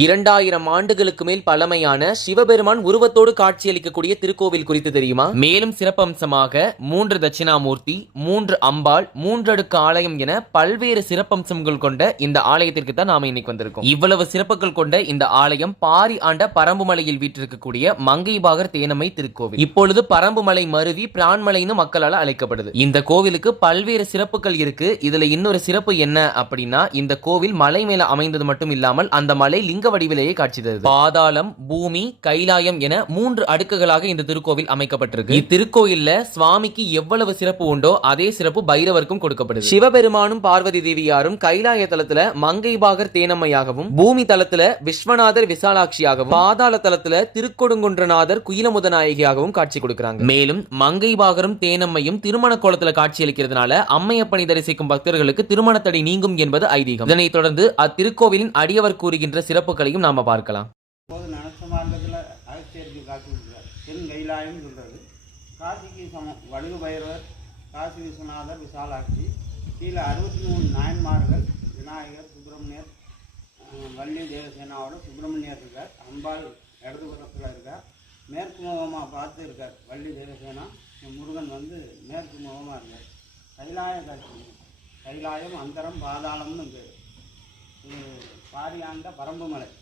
2000 ஆண்டுகளுக்கு மேல் பழமையான சிவபெருமான் உருவத்தோடு காட்சியளிக்கக்கூடிய திருக்கோவில் குறித்து தெரியுமா? மேலும் சிறப்பம்சமாக 3 தட்சிணாமூர்த்தி, 3 அம்பாள், 3 அடுக்கு ஆலயம் என பல்வேறு சிறப்பம்சங்கள் கொண்ட இந்த ஆலயத்திற்கு தான் நாம இன்னைக்கு வந்திருக்கோம். இவ்வளவு சிறப்புகள் கொண்ட இந்த ஆலயம் பாரி ஆண்ட பரம்புமலையில் வீற்றிருக்கக்கூடிய மங்கைபாகர் தேனம்மை திருக்கோவில். இப்பொழுது பரம்புமலை மருவி பிரான்மலைன்னு மக்களால் அழைக்கப்படுது. இந்த கோவிலுக்கு பல்வேறு சிறப்புகள் இருக்கு. இதுல இன்னொரு சிறப்பு என்ன அப்படின்னா, இந்த கோவில் மலை மேல அமைந்தது மட்டும் இல்லாமல் அந்த மலை லிங்க வடிவிலேயே காட்சி தருது. பாதாளம், பூமி, கைலாயம் என 3 அடுக்குகளாக இந்த திருக்கோவில் அமைக்கப்பட்டிருக்கு. இத்திருக்கோயில்ல சுவாமிக்கு எவ்வளவு சிறப்பு உண்டோ அதே சிறப்பு பைரவருக்கும் கொடுக்கப்படுது. சிவபெருமானும் பார்வதி தேவியாரும் கைலாய தலத்துல மங்கைபாகர் தேனம்மையாகவும், பூமி தலத்துல விஸ்வநாதர் விசாலாட்சியாகவும், பாதாள தலத்துல திருக்கொடுங்குன்றநாதர் குயிலமுதநாயகியாகவும் காட்சி கொடுக்கிறாங்க. மேலும் மங்கைபாகரும் தேனம்மையும் திருமண கோலத்துல காட்சியளிக்கிறதுனால அம்மையப்பனை தரிசிக்கும் பக்தர்களுக்கு திருமணத்தடை நீங்கும் என்பது ஐதீகம். இதனைத் தொடர்ந்து அத்திருக்கோவிலின் அடியவர் கூறுகின்ற சிறப்புகளையும் நாம பார்க்கலாம். நினைச்ச மார்க்கத்தில் அகத்தியருக்கு காட்சி கொடுக்குறார். தென் கைலாயம் சொல்றது காசிக்கு சமம். வடுகு பைரவர், காசி விஸ்வநாதர், விசாலாட்சி, கீழே 63 நாயன்மார்கள், விநாயகர், சுப்பிரமணியர், வள்ளி தேவசேனாவோட சுப்பிரமணியர் இருக்கார். அம்பாள் இடதுபுறத்தில் இருக்கார். மேற்கு முகமாக பார்த்து இருக்கார் வள்ளி தேவசேனா. முருகன் மேற்கு முகமாக இருக்கார். கைலாய காட்சி. கைலாயம், அந்தரம், பாதாளம்னு பேர். பாரியாண்ட பரம்புமலை.